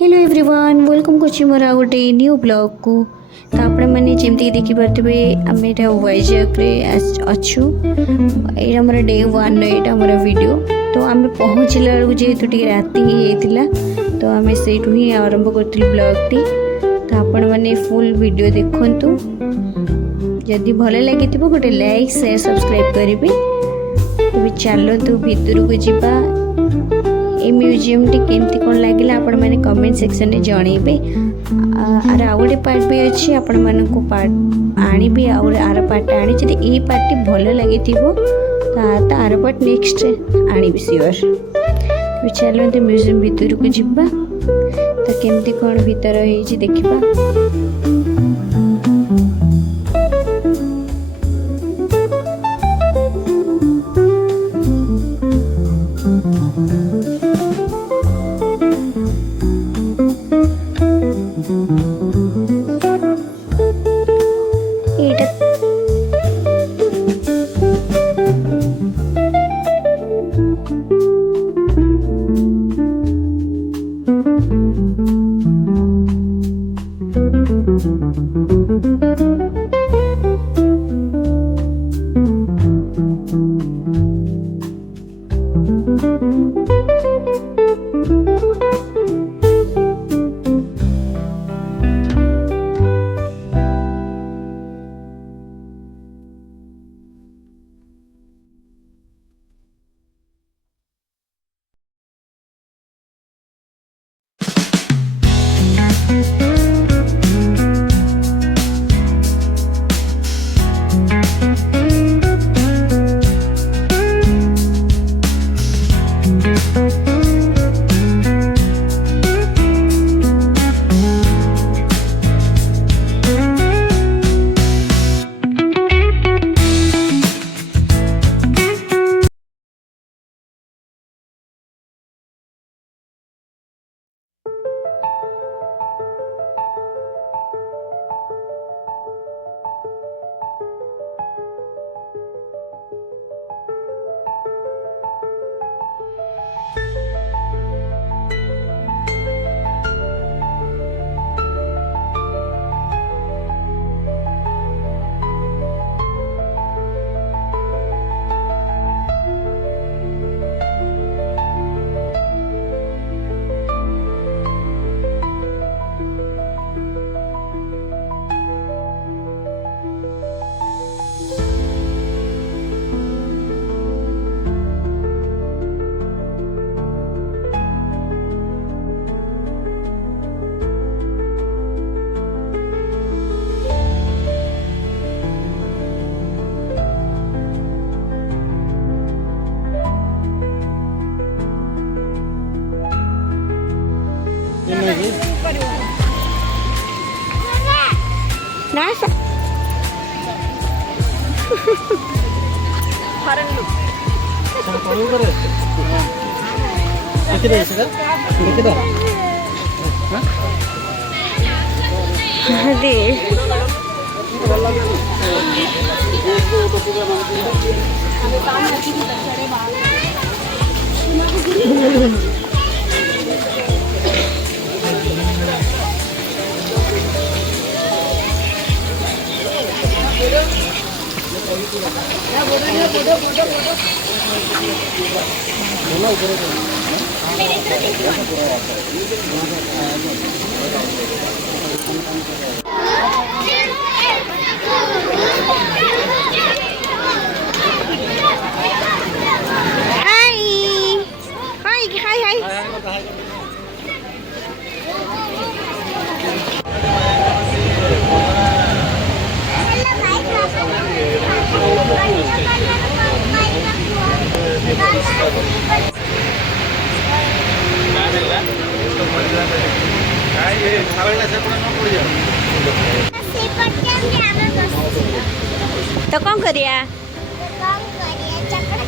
Hello everyone welcome कर मोर गोटे new blog को। तो आपण मैंने जमती देखिपे आम यहाँ वैजाग अच्छू यहाँ मोर डे 1 यहाँ मोर वीडियो। तो आम पहुँचला बेलू जेहेतु टे राति होता तो आम से ही आरंभ करूँ ब्लॉगटी। तो आपण मैंने फुल वीडियो देखु जदि भल लगी गोटे लाइक शेयर सब्सक्राइब करेंगे। चलतु भितर को जीवा ए म्यूजियम टी केमती कौन लगे आपण मैंने कमेंट सेक्शन में जनइबे। आर आउ गोटे पार्ट भी अच्छी आपण मान को पार्ट आनी आर पार्ट आनी जब ये पार्ट भल लगी तो आर पार्ट नेक्स्ट आनी सियोर। चलते म्यूजियम भितर को जीवा तो केमती कौन भीतर हो देखा। Nasa? Parang lu. Parang lu deh. Kita deh, kita. Hah? Hadi. तो कौन करिया चक्कर